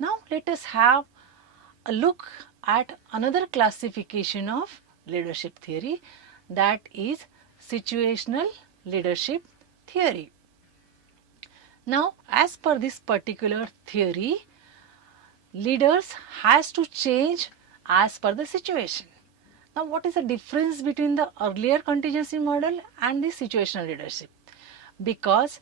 Now let us have a look at another classification of leadership theory, that is situational leadership theory. Now as per this particular theory, leaders has to change as per the situation. Now what is the difference between the earlier contingency model and the situational leadership? Because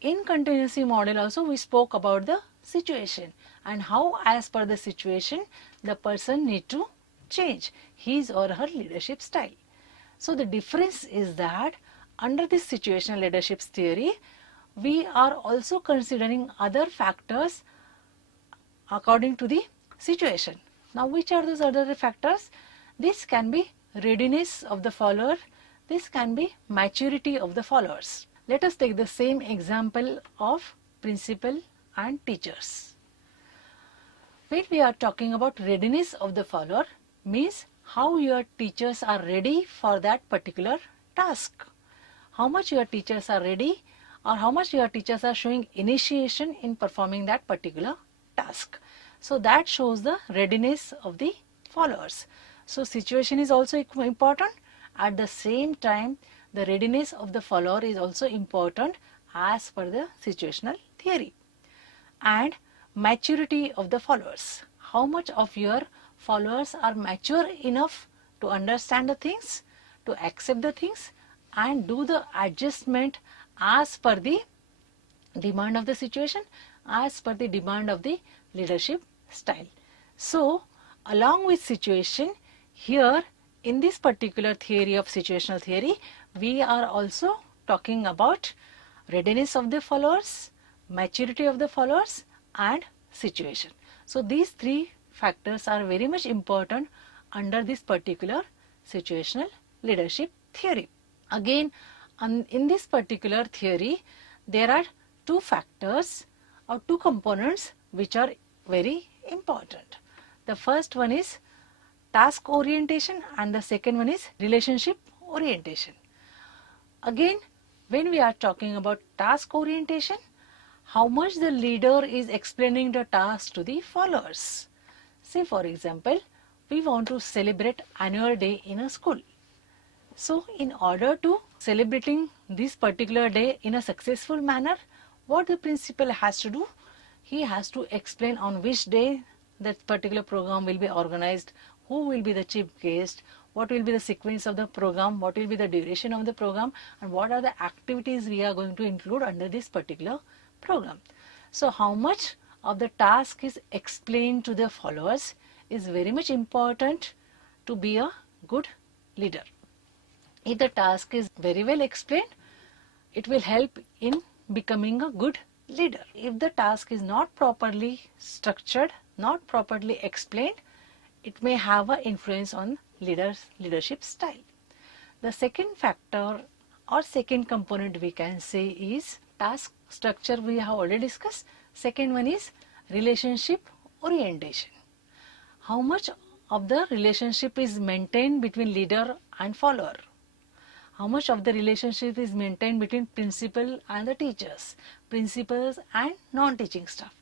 in contingency model also we spoke about the situation and how as per the situation the person need to change his or her leadership style. So the difference is that under this situational leadership theory, we are also considering other factors according to the situation. Now which are those other factors? This can be readiness of the follower, this can be maturity of the followers. Let us take the same example of principal and teachers. When we are talking about readiness of the follower, means how your teachers are ready for that particular task. How much your teachers are ready, or how much your teachers are showing initiation in performing that particular task. So that shows the readiness of the followers. So situation is also important. At the same time, the readiness of the follower is also important as per the situational theory. And maturity of the followers. How much of your followers are mature enough to understand the things, to accept the things and do the adjustment as per the demand of the situation, as per the demand of the leadership style. So along with situation, here in this particular theory of situational theory, we are also talking about readiness of the followers, maturity of the followers and situation. So these three factors are very much important under this particular situational leadership theory. Again, in this particular theory, there are two factors or two components which are very important. The first one is task orientation and the second one is relationship orientation. Again, when we are talking about task orientation, how much the leader is explaining the task to the followers. Say for example, we want to celebrate annual day in a school. So in order to celebrating this particular day in a successful manner, what the principal has to do? He has to explain on which day that particular program will be organized, who will be the chief guest, what will be the sequence of the program, what will be the duration of the program and what are the activities we are going to include under this particular program. So how much of the task is explained to the followers is very much important to be a good leader. If the task is very well explained, it will help in becoming a good leader. If the task is not properly structured, not properly explained, it may have an influence on leadership style. The second factor or second component we can say is task structure we have already discussed. Second one is relationship orientation. How much of the relationship is maintained between leader and follower? How much of the relationship is maintained between principal and the teachers, principals and non-teaching staff?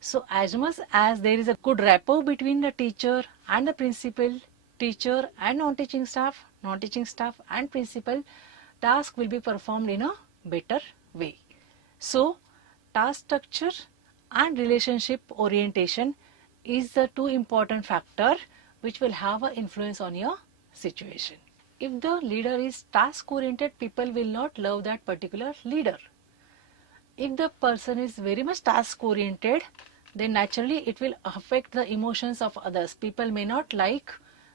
So as much as there is a good rapport between the teacher and the principal, teacher and non-teaching staff and principal, task will be performed in a better way. So task structure and relationship orientation is the two important factor which will have an influence on your situation. If the leader is task oriented, people will not love that particular leader. If the person is very much task oriented, then naturally it will affect the emotions of others. People may not like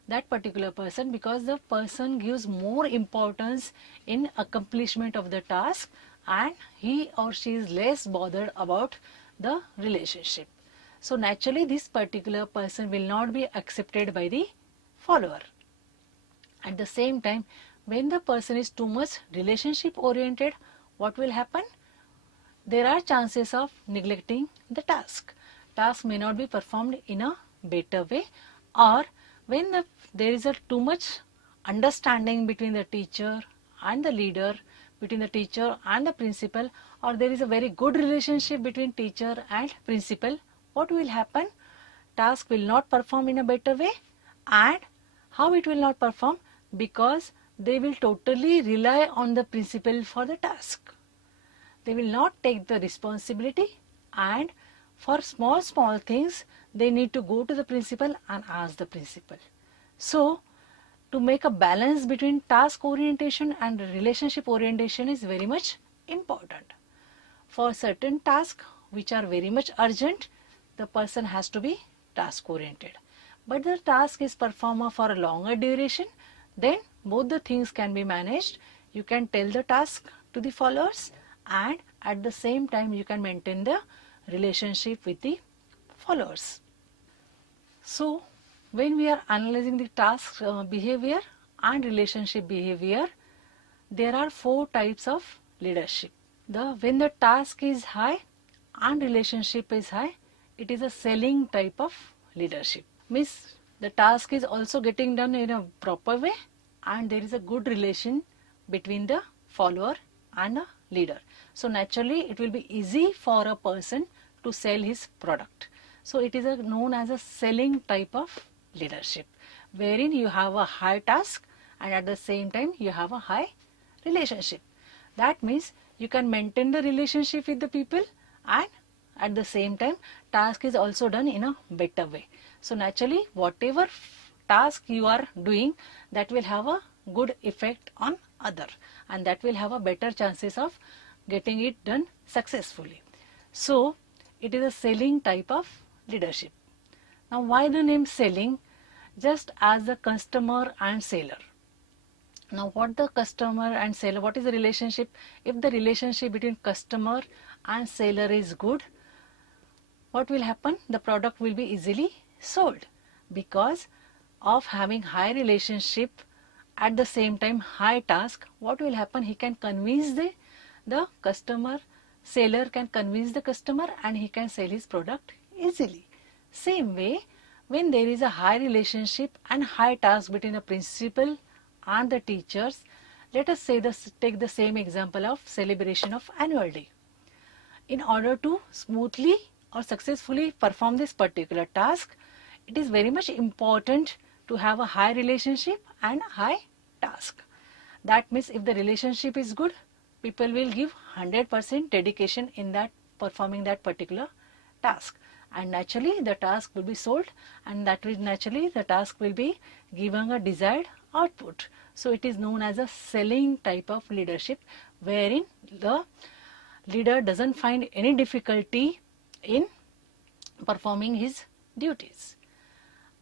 that particular person because the person gives more importance in accomplishment of the task and he or she is less bothered about the relationship. So naturally this particular person will not be accepted by the follower. At the same time, when the person is too much relationship oriented, what will happen? There are chances of neglecting the task. Task may not be performed in a better way, or when there is a too much understanding between the teacher and the leader, between the teacher and the principal, or there is a very good relationship between teacher and principal, what will happen? task will not perform in a better way. And how it will not perform? Because they will totally rely on the principal for the task. They will not take the responsibility, and for small things they need to go to the principal and ask the principal. So to make a balance between task orientation and relationship orientation is very much important. For certain tasks which are very much urgent, the person has to be task oriented. But the task is performed for a longer duration, then both the things can be managed. You can tell the task to the followers, and at the same time you can maintain the relationship with the followers. So when we are analyzing the task behavior and relationship behavior, there are 4 types of leadership. When the task is high and relationship is high, it is a selling type of leadership. Means the task is also getting done in a proper way, and there is a good relation between the follower and a leader. So naturally it will be easy for a person to sell his product. So it is known as a selling type of leadership, wherein you have a high task and at the same time you have a high relationship. That means you can maintain the relationship with the people, and at the same time task is also done in a better way. So naturally whatever task you are doing, that will have a good effect on other, and that will have a better chances of getting it done successfully. So it is a selling type of leadership. Now why the name selling? Just as the customer and seller. Now what the customer and seller, what is the relationship? If the relationship between customer and seller is good, what will happen? The product will be easily sold, because of having high relationship, at the same time high task. What will happen? He can convince the customer, seller can convince the customer, and he can sell his product easily. Same way, when there is a high relationship and high task between a principal and the teachers, let us say take the same example of celebration of annual day. In order to smoothly or successfully perform this particular task, it is very much important to have a high relationship and a high task. That means if the relationship is good, people will give 100% dedication in that performing that particular task, and naturally the task will be sold, and that will naturally the task will be giving a desired output. So it is known as a selling type of leadership, wherein the leader doesn't find any difficulty in performing his duties.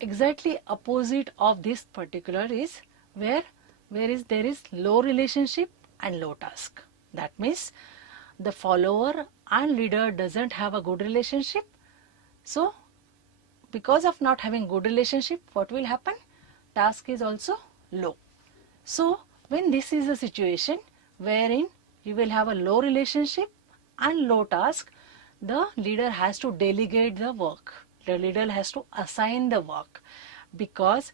Exactly opposite of this particular is where there is low relationship and low task. That means the follower and leader doesn't have a good relationship. So because of not having good relationship, what will happen? Task is also low. So when this is a situation wherein you will have a low relationship and low task, the leader has to delegate the work. The leader has to assign the work, because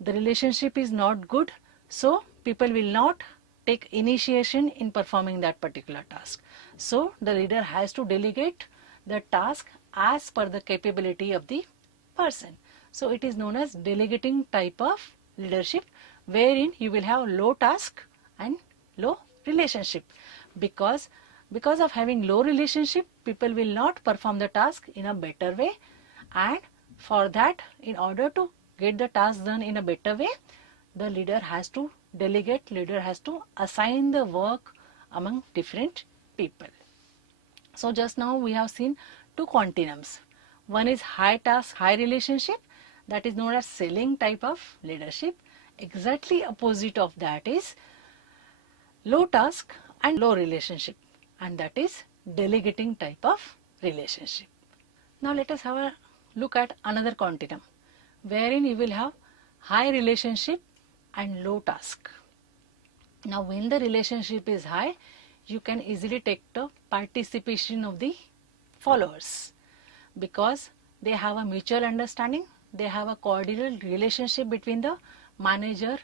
the relationship is not good. So people will not take initiation in performing that particular task. So the leader has to delegate the task as per the capability of the person. So it is known as delegating type of leadership, wherein you will have low task and low relationship. Because of having low relationship, people will not perform the task in a better way, and for that, in order to get the task done in a better way, the leader has to delegate, leader has to assign the work among different people. So just now we have seen 2 continuums. One is high task, high relationship, that is known as selling type of leadership. Exactly opposite of that is low task and low relationship, and that is delegating type of relationship. Now let us have a look at another continuum, wherein you will have high relationship and low task. Now when the relationship is high, you can easily take the participation of the followers, because they have a mutual understanding, they have a cordial relationship between the manager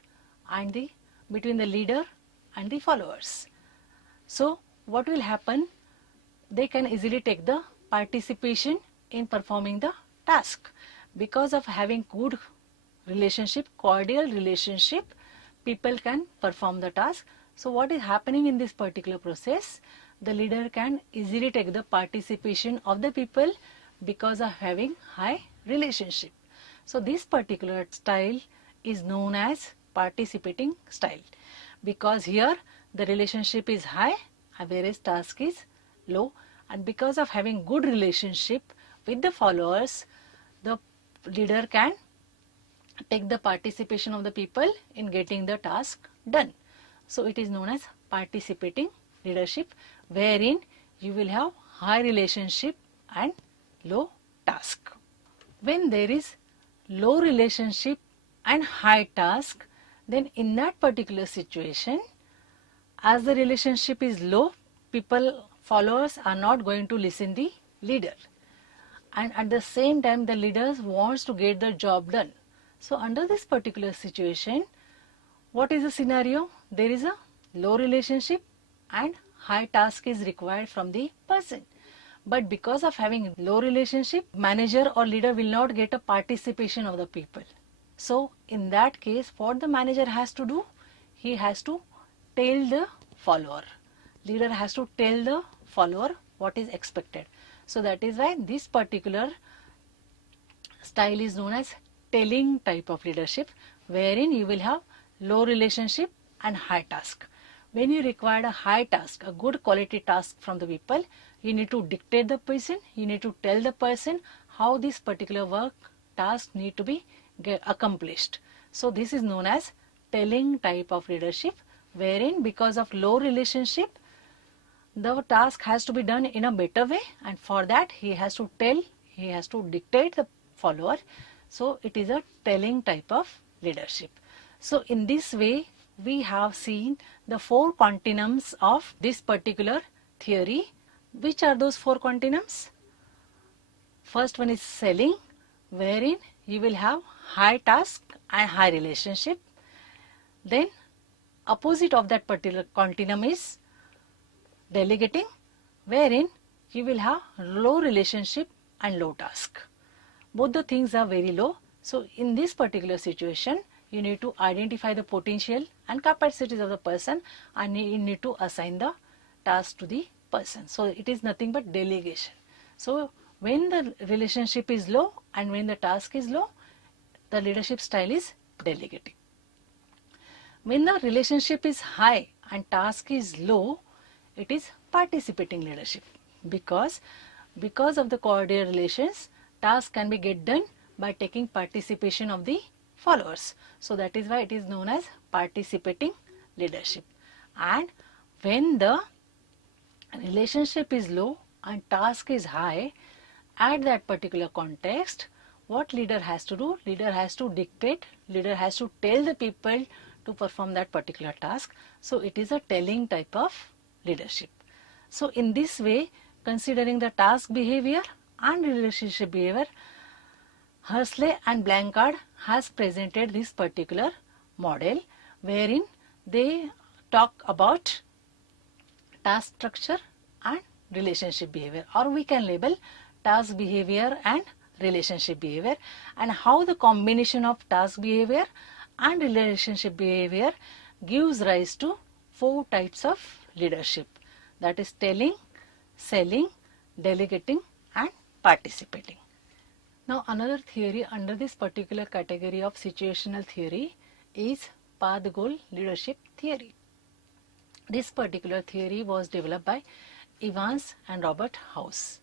and between the leader and the followers. So what will happen? They can easily take the participation in performing the task, Because of having good relationship, cordial relationship, people can perform the task. So what is happening in this particular process? The leader can easily take the participation of the people because of having high relationship. So this particular style is known as participating style, because here the relationship is high whereas task is low, and because of having good relationship with the followers, the leader can take the participation of the people in getting the task done. So it is known as participating leadership, wherein you will have high relationship and low task. When there is low relationship and high task, then in that particular situation, as the relationship is low, followers are not going to listen the leader, and at the same time the leaders wants to get the job done. So under this particular situation, what is the scenario? There is a low relationship and high task is required from the person. But because of having low relationship, manager or leader will not get a participation of the people. So in that case, what the manager has to do? He has to tell the follower. Leader has to tell the follower what is expected. So that is why this particular style is known as telling type of leadership, wherein you will have low relationship and high task. When you require a high task, a good quality task from the people, you need to dictate the person, you need to tell the person how this particular work task need to be accomplished. So this is known as telling type of leadership, wherein because of low relationship, the task has to be done in a better way, and for that he has to tell, he has to dictate the follower. So it is a telling type of leadership. So in this way, we have seen the 4 continuums of this particular theory. Which are those 4 continuums? First one is selling, wherein you will have high task and high relationship. Then opposite of that particular continuum is delegating, wherein you will have low relationship and low task. Both the things are very low. So in this particular situation, you need to identify the potential and capacities of the person, and you need to assign the task to the person. So it is nothing but delegation. So when the relationship is low and when the task is low, the leadership style is delegating. When the relationship is high and task is low, it is participating leadership, because of the cordial relations, task can be get done by taking participation of the followers. So that is why it is known as participating leadership. And when the relationship is low and task is high, at that particular context, what leader has to do? Leader has to dictate, leader has to tell the people to perform that particular task. So it is a telling type of leadership. So in this way, considering the task behavior and relationship behavior, Huxley and Blanchard has presented this particular model, wherein they talk about task structure and relationship behavior, or we can label task behavior and relationship behavior, and how the combination of task behavior and relationship behavior gives rise to 4 types of leadership, that is telling, selling, delegating and participating. Now another theory under this particular category of situational theory is path goal leadership theory. This particular theory was developed by Evans and Robert House.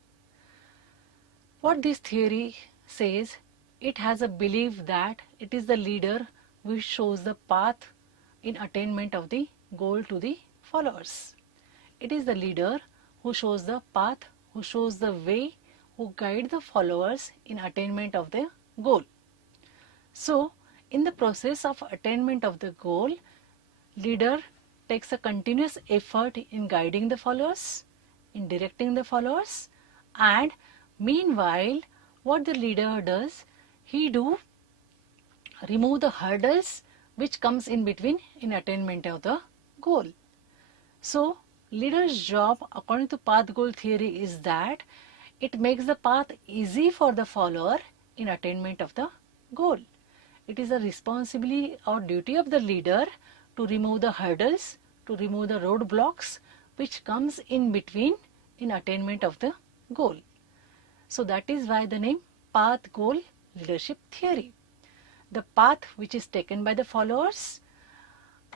What this theory says, it has a belief that it is the leader which shows the path in attainment of the goal to the followers. It is the leader who shows the path, who shows the way, who guide the followers in attainment of the goal. So in the process of attainment of the goal, leader takes a continuous effort in guiding the followers, in directing the followers, and meanwhile what the leader does, he do remove the hurdles which comes in between in attainment of the goal. So leader's job according to path goal theory is that it makes the path easy for the follower in attainment of the goal. It is a responsibility or duty of the leader to remove the hurdles, to remove the roadblocks which comes in between in attainment of the goal. So that is why the name path goal leadership theory. The path which is taken by the followers,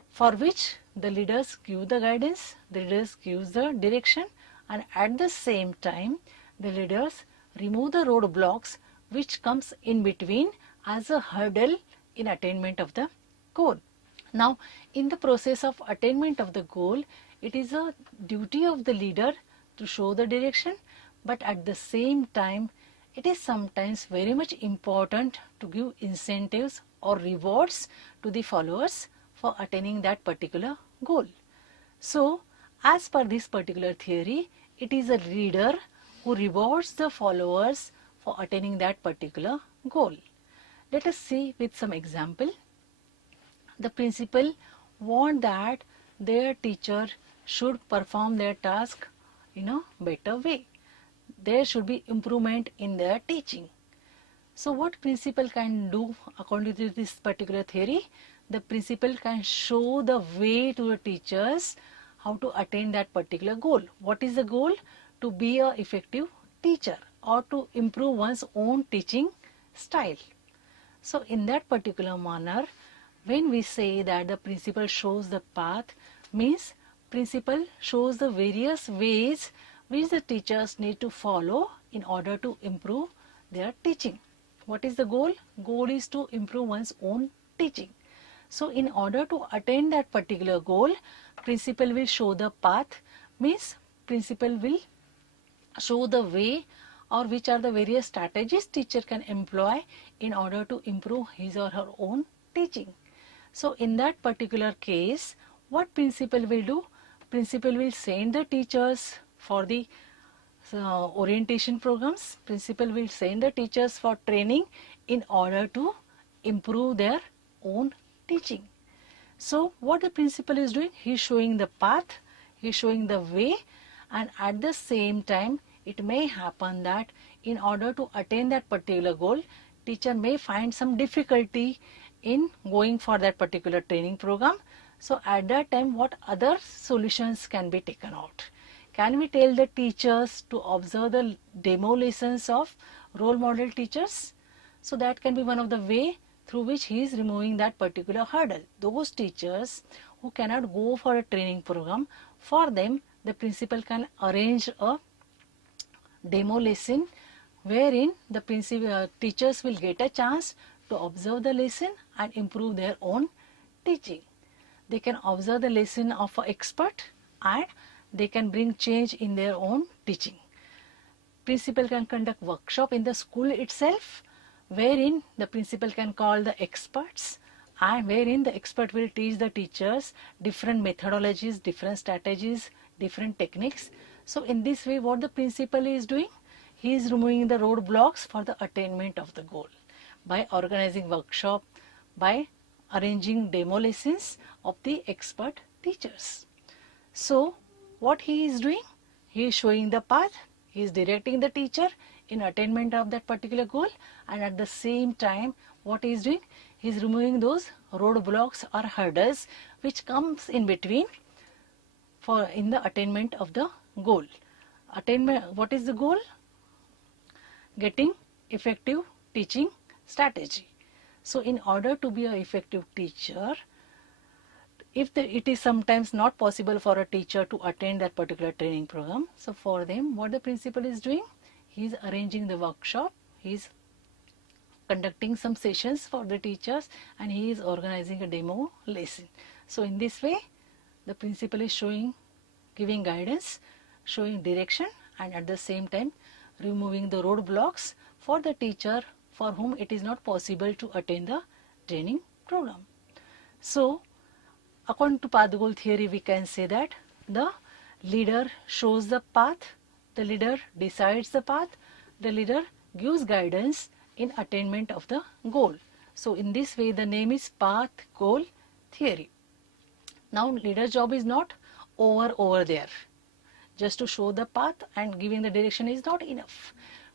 for which the leaders give the guidance, the leaders give the direction, and at the same time the leaders remove the roadblocks which comes in between as a hurdle in attainment of the goal. Now, in the process of attainment of the goal, it is a duty of the leader to show the direction, but at the same time, it is sometimes very much important to give incentives or rewards to the followers for attaining that particular goal. So, as per this particular theory, it is a leader who rewards the followers for attaining that particular goal. Let us see with some example. The principal want that their teacher should perform their task in a better way. There should be improvement in their teaching. So what principal can do according to this particular theory? The principal can show the way to the teachers how to attain that particular goal. What is the goal? To be an effective teacher or to improve one's own teaching style. So in that particular manner, when we say that the principal shows the path, means principal shows the various ways which the teachers need to follow in order to improve their teaching. What is the goal? Goal is to improve one's own teaching. So in order to attain that particular goal, principal will show the path, means principal will show the way or which are the various strategies teacher can employ in order to improve his or her own teaching. So in that particular case, what principal will do? Principal will send the teachers for the orientation programs. Principal will send the teachers for training in order to improve their own teaching. So what the principal is doing? He is showing the path, he is showing the way, and at the same time it may happen that in order to attain that particular goal, teacher may find some difficulty in going for that particular training program. So at that time, what other solutions can be taken out? Can we tell the teachers to observe the demo lessons of role model teachers? So that can be one of the way through which he is removing that particular hurdle. Those teachers who cannot go for a training program, for them the principal can arrange a demo lesson wherein the teachers will get a chance to observe the lesson and improve their own teaching. They can observe the lesson of an expert and they can bring change in their own teaching. Principal can conduct workshop in the school itself, wherein the principal can call the experts and wherein the expert will teach the teachers different methodologies, different strategies, different techniques. So in this way, what the principal is doing? He is removing the roadblocks for the attainment of the goal by organizing workshop, by arranging demo lessons of the expert teachers. So what he is doing? He is showing the path, he is directing the teacher in attainment of that particular goal, and at the same time what he is doing? He is removing those roadblocks or hurdles which comes in between for in the attainment of the goal. Attainment, what is the goal? Getting effective teaching strategy. So in order to be an effective teacher, if it is sometimes not possible for a teacher to attend that particular training program, so for them what the principal is doing? He is arranging the workshop, he is conducting some sessions for the teachers, and he is organizing a demo lesson. So in this way the principal is giving guidance, showing direction, and at the same time removing the roadblocks for the teacher for whom it is not possible to attain the training program. So according to path goal theory, we can say that the leader shows the path, the leader decides the path, the leader gives guidance in attainment of the goal. So in this way the name is path goal theory. Now leader's job is not over there. Just to show the path and giving the direction is not enough.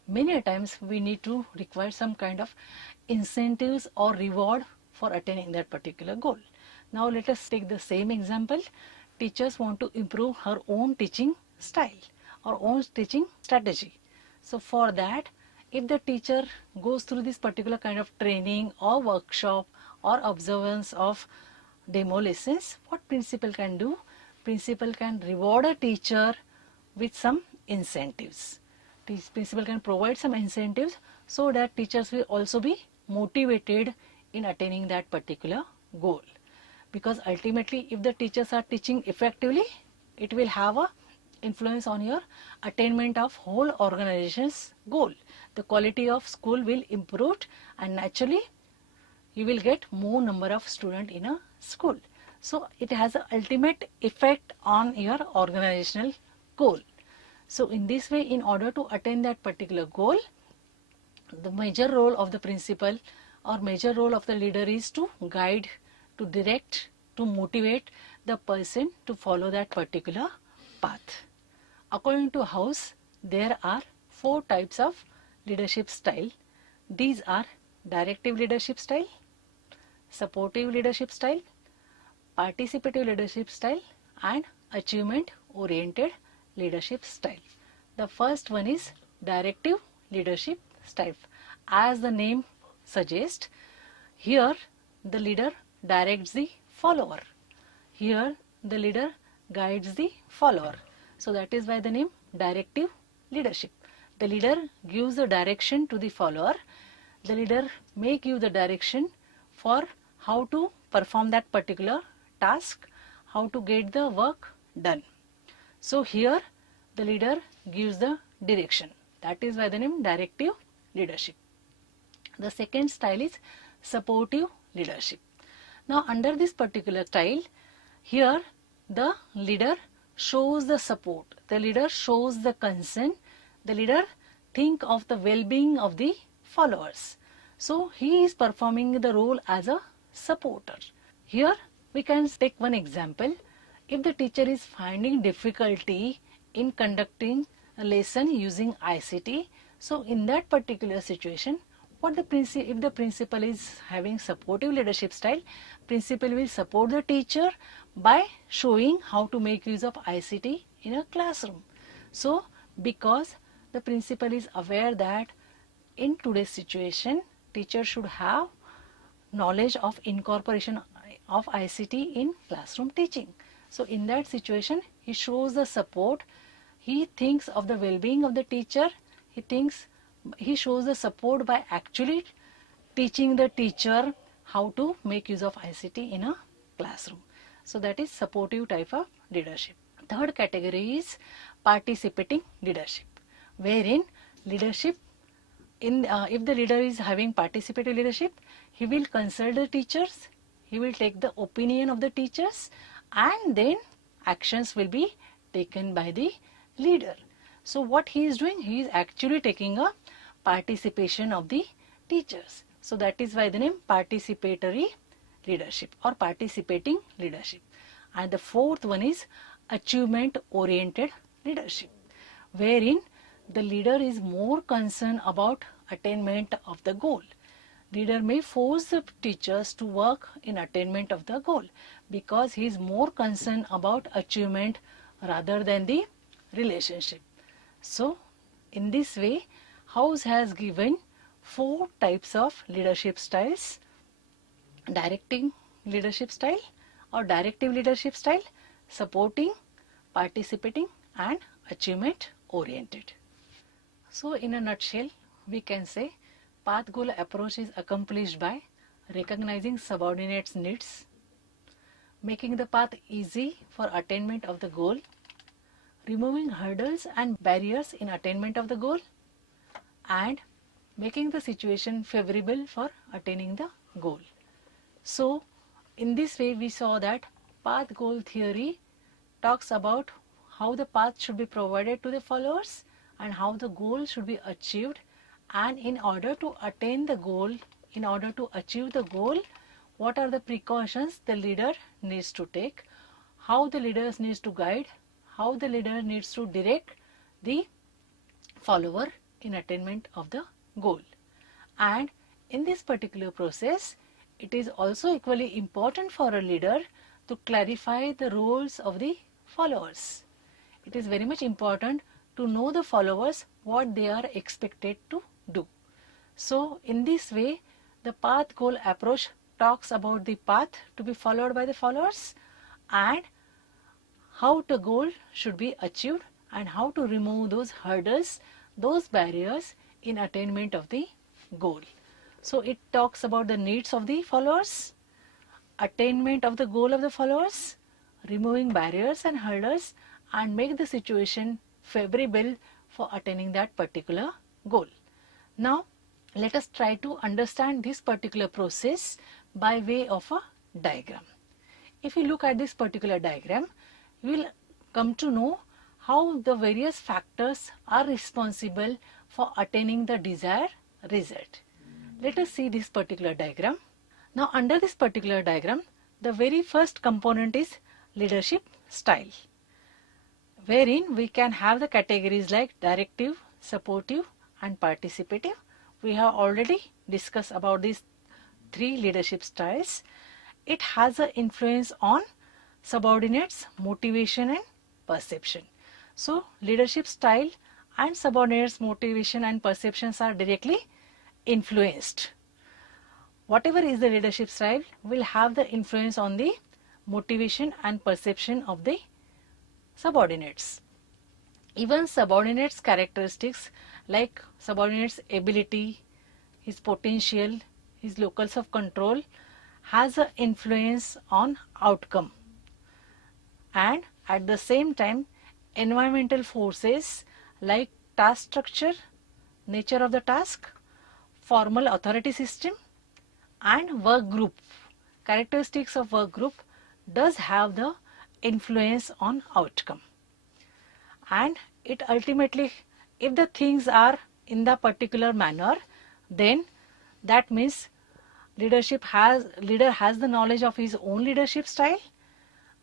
many a times we need to require some kind of incentives or reward for attaining that particular goal. Now let us take the same example. Teachers want to improve her own teaching style or own teaching strategy. So for that, if the teacher goes through this particular kind of training or workshop or observance of demo lessons, what principal can do? Principal can reward a teacher with some incentives. Principal can provide some incentives so that teachers will also be motivated in attaining that particular goal. Because ultimately, if the teachers are teaching effectively, it will have a influence on your attainment of whole organization's goal. The quality of school will improve, and naturally you will get more number of students in a school. So it has an ultimate effect on your organizational goal. So in this way, in order to attain that particular goal, the major role of the principal or major role of the leader is to guide, to direct, to motivate the person to follow that particular path. According to House, there are 4 types of leadership style. These are directive leadership style, supportive leadership style, participative leadership style, and achievement oriented leadership style. The first one is directive leadership style. As the name suggests, here the leader directs the follower. Here the leader guides the follower. So that is why the name directive leadership. The leader gives the direction to the follower. The leader may give the direction for how to perform that particular task, how to get the work done. So here the leader gives the direction. That is why the name directive leadership. The second style is supportive leadership. Now under this particular style, here the leader shows the support, the leader shows the concern, the leader think of the well-being of the followers. So he is performing the role as a supporter. Here we can take one example. If the teacher is finding difficulty in conducting a lesson using ICT, so in that particular situation, if the principal is having supportive leadership style, principal will support the teacher by showing how to make use of ICT in a classroom. So because the principal is aware that in today's situation, teacher should have knowledge of incorporation of ICT in classroom teaching. So in that situation, he shows the support, he thinks of the well-being of the teacher, he shows the support by actually teaching the teacher how to make use of ICT in a classroom. So that is supportive type of leadership. Third category is participating leadership, wherein leadership, if the leader is having participative leadership, he will consult the teachers, he will take the opinion of the teachers, and then actions will be taken by the leader. So what he is doing, he is actually taking a participation of the teachers. So that is why the name participatory leadership or participating leadership. And the fourth one is achievement oriented leadership, wherein the leader is more concerned about attainment of the goal. Leader may force the teachers to work in attainment of the goal because he is more concerned about achievement rather than the relationship. So in this way, House has given 4 types of leadership styles: directing leadership style or directive leadership style, supporting, participating, and achievement oriented. So in a nutshell, we can say path goal approach is accomplished by recognizing subordinates' needs, making the path easy for attainment of the goal, removing hurdles and barriers in attainment of the goal, and making the situation favorable for attaining the goal. So in this way, we saw that path goal theory talks about how the path should be provided to the followers and how the goal should be achieved, and in order to attain the goal, in order to achieve the goal, what are the precautions the leader needs to take, how the leader needs to guide, how the leader needs to direct the follower in attainment of the goal. And in this particular process, it is also equally important for a leader to clarify the roles of the followers. It is very much important to know the followers what they are expected to do. So in this way, the path goal approach talks about the path to be followed by the followers and how the goal should be achieved and how to remove those hurdles, those barriers in attainment of the goal. So it talks about the needs of the followers, attainment of the goal of the followers, removing barriers and hurdles, and make the situation favorable for attaining that particular goal. Now let us try to understand this particular process by way of a diagram. If you look at this particular diagram, you will come to know how the various factors are responsible for attaining the desired result. Let us see this particular diagram. Now under this particular diagram, the very first component is leadership style, wherein we can have the categories like directive, supportive and participative. We have already discussed about these three leadership styles. It has an influence on subordinates, motivation and perception. So leadership style and subordinates' motivation and perceptions are directly influenced. Whatever is the leadership style will have the influence on the motivation and perception of the subordinates. Even subordinates' characteristics like subordinates' ability, his potential, his locus of control has an influence on outcome. And at the same time, environmental forces like task structure, nature of the task, formal authority system and work group, characteristics of work group does have the influence on outcome. And it ultimately, if the things are in the particular manner, then that means leader has the knowledge of his own leadership style,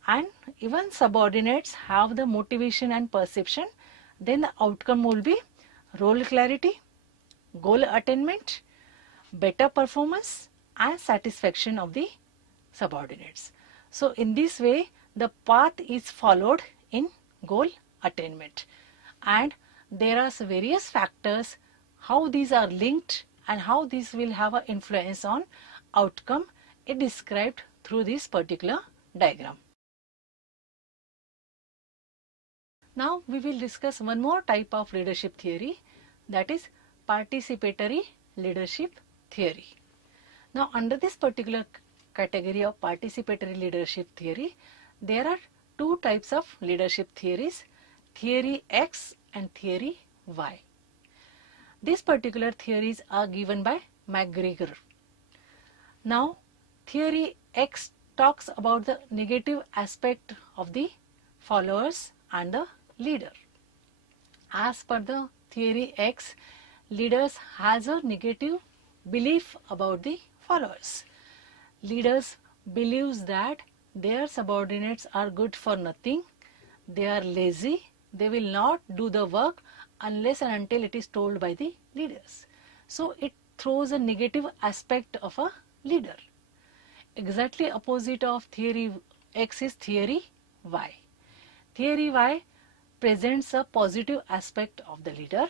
and even subordinates have the motivation and perception, then the outcome will be role clarity, goal attainment, better performance and satisfaction of the subordinates. So in this way, the path is followed in goal attainment, and there are various factors how these are linked and how these will have an influence on outcome is described through this particular diagram. Now we will discuss one more type of leadership theory, that is participatory leadership theory. Now under this particular category of participatory leadership theory, there are two types of leadership theories, theory X and theory Y. These particular theories are given by McGregor. Now theory X talks about the negative aspect of the followers and the leader. As per the theory X, leaders has a negative belief about the followers. Leaders believes that their subordinates are good for nothing, they are lazy, they will not do the work unless and until it is told by the leaders. So it throws a negative aspect of a leader. Exactly opposite of theory X is theory Y. Theory Y presents a positive aspect of the leader,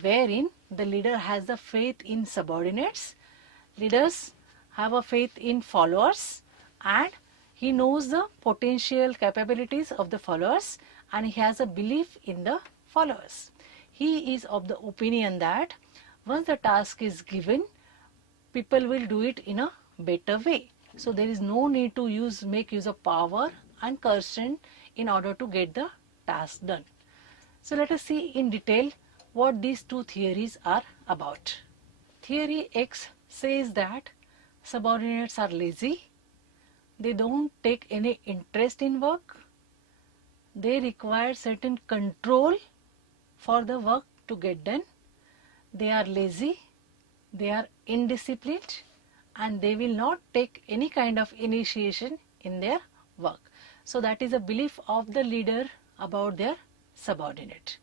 wherein the leader has the faith in subordinates, leaders have a faith in followers, and he knows the potential capabilities of the followers and he has a belief in the followers. He is of the opinion that once the task is given, people will do it in a better way. So there is no need to make use of power and coercion in order to get the task done. So let us see in detail what these two theories are about. Theory X says that subordinates are lazy, they don't take any interest in work, they require certain control for the work to get done, they are lazy, they are indisciplined, and they will not take any kind of initiation in their work. So that is a belief of the leader about their subordinate.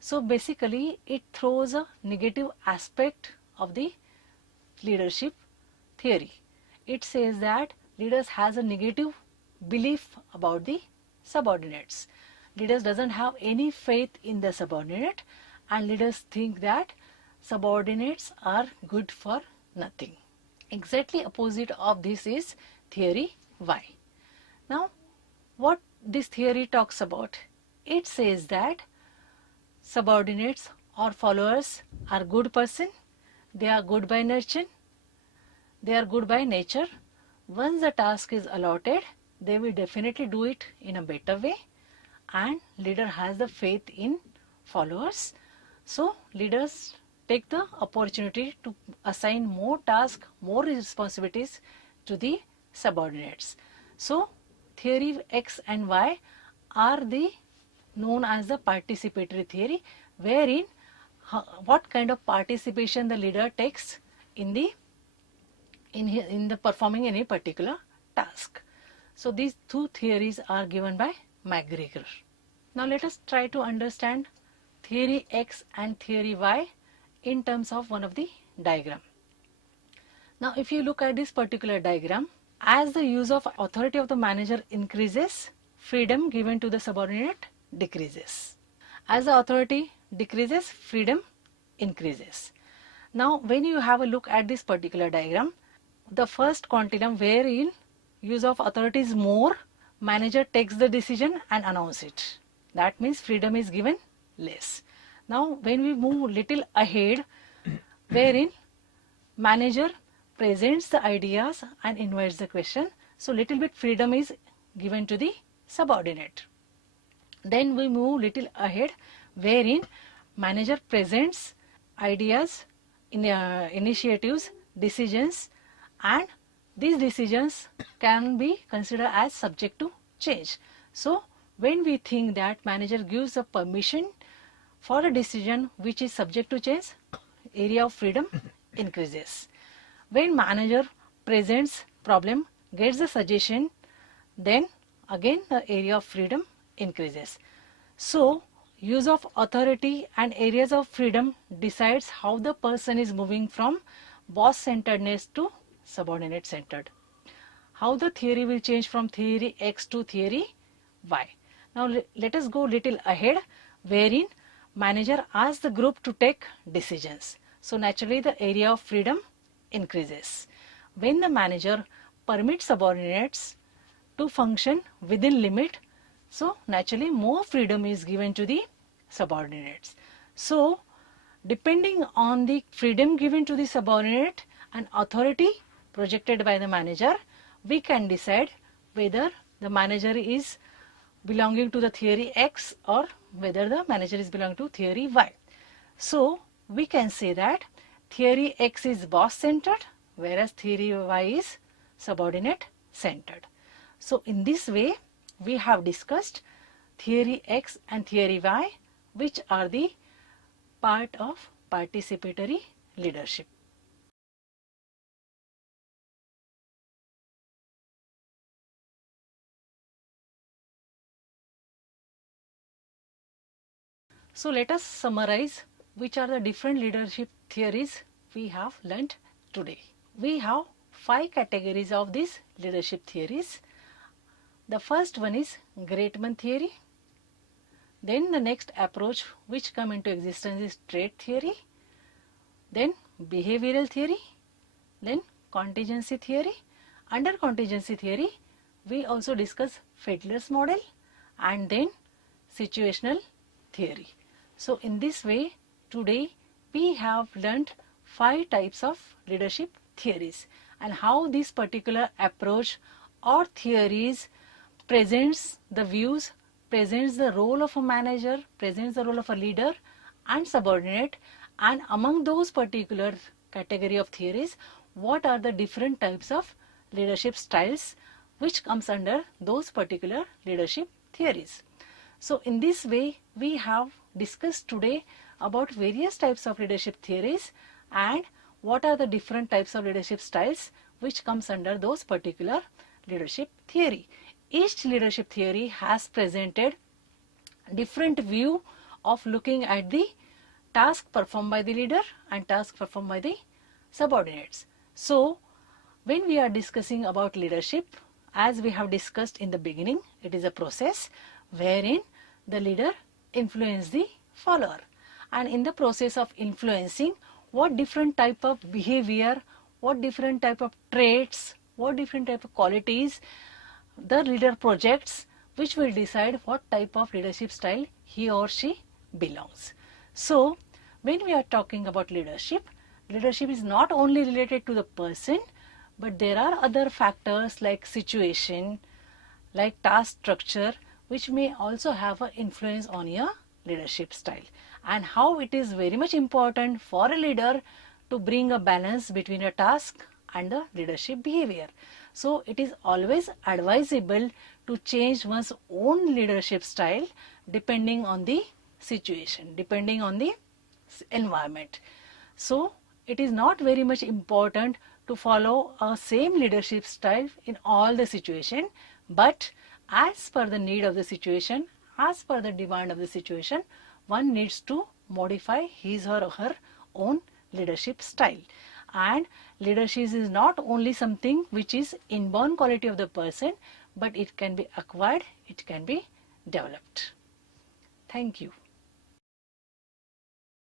So basically it throws a negative aspect of the leadership theory. It says that leaders has a negative belief about the subordinates. Leaders doesn't have any faith in the subordinate, and leaders think that subordinates are good for nothing. Exactly opposite of this is theory Y. Now what this theory talks about? It says that subordinates or followers are good person, they are good by nature, they are good by nature. Once the task is allotted, they will definitely do it in a better way, and leader has the faith in followers. So leaders take the opportunity to assign more tasks, more responsibilities to the subordinates. So theory X and Y are the known as the participatory theory, wherein what kind of participation the leader takes in the performing any particular task. So these two theories are given by McGregor. Now let us try to understand theory X and theory Y in terms of one of the diagram. Now if you look at this particular diagram, as the use of authority of the manager increases, freedom given to the subordinate decreases. As the authority decreases, freedom increases. Now when you have a look at this particular diagram, the first continuum wherein use of authority is more, manager takes the decision and announce it. That means freedom is given less. Now when we move little ahead, wherein manager presents the ideas and invites the question, so little bit freedom is given to the subordinate. Then we move little ahead, wherein manager presents ideas, initiatives, decisions, and these decisions can be considered as subject to change. So when we think that manager gives a permission for a decision which is subject to change, area of freedom increases. When manager presents problem, gets the suggestion, then again the area of freedom increases. So use of authority and areas of freedom decides how the person is moving from boss centeredness to subordinate centered. How the theory will change from theory X to theory Y. Now let us go little ahead, wherein manager asks the group to take decisions. So naturally the area of freedom increases. When the manager permits subordinates to function within limit, so naturally more freedom is given to the subordinates. So depending on the freedom given to the subordinate and authority projected by the manager, we can decide whether the manager is belonging to the theory X or whether the manager is belonging to theory Y. So we can say that theory X is boss centered, whereas theory Y is subordinate centered. So in this way we have discussed theory X and theory Y, which are the part of participatory leadership. So let us summarize which are the different leadership theories we have learnt today. We have 5 categories of these leadership theories. The first one is great man theory. Then the next approach which come into existence is trait theory. Then behavioral theory. Then contingency theory. Under contingency theory, we also discuss Fiedler's model and then situational theory. So in this way, today we have learnt 5 types of leadership theories and how this particular approach or theories presents the views, presents the role of a manager, presents the role of a leader and subordinate, and among those particular category of theories, what are the different types of leadership styles which comes under those particular leadership theories. So in this way, we have discussed today about various types of leadership theories and what are the different types of leadership styles which comes under those particular leadership theory. Each leadership theory has presented different view of looking at the task performed by the leader and task performed by the subordinates. So when we are discussing about leadership, as we have discussed in the beginning, it is a process wherein the leader influences the follower, and in the process of influencing, what different type of behavior, what different type of traits, what different type of qualities the leader projects, which will decide what type of leadership style he or she belongs. So when we are talking about leadership, leadership is not only related to the person, but there are other factors like situation, like task structure, which may also have an influence on your leadership style, and how it is very much important for a leader to bring a balance between a task and the leadership behavior. So it is always advisable to change one's own leadership style depending on the situation, depending on the environment. So it is not very much important to follow a same leadership style in all the situation, but as per the need of the situation, as per the demand of the situation, one needs to modify his or her own leadership style. And leadership is not only something which is inborn quality of the person, but it can be acquired, it can be developed. Thank you.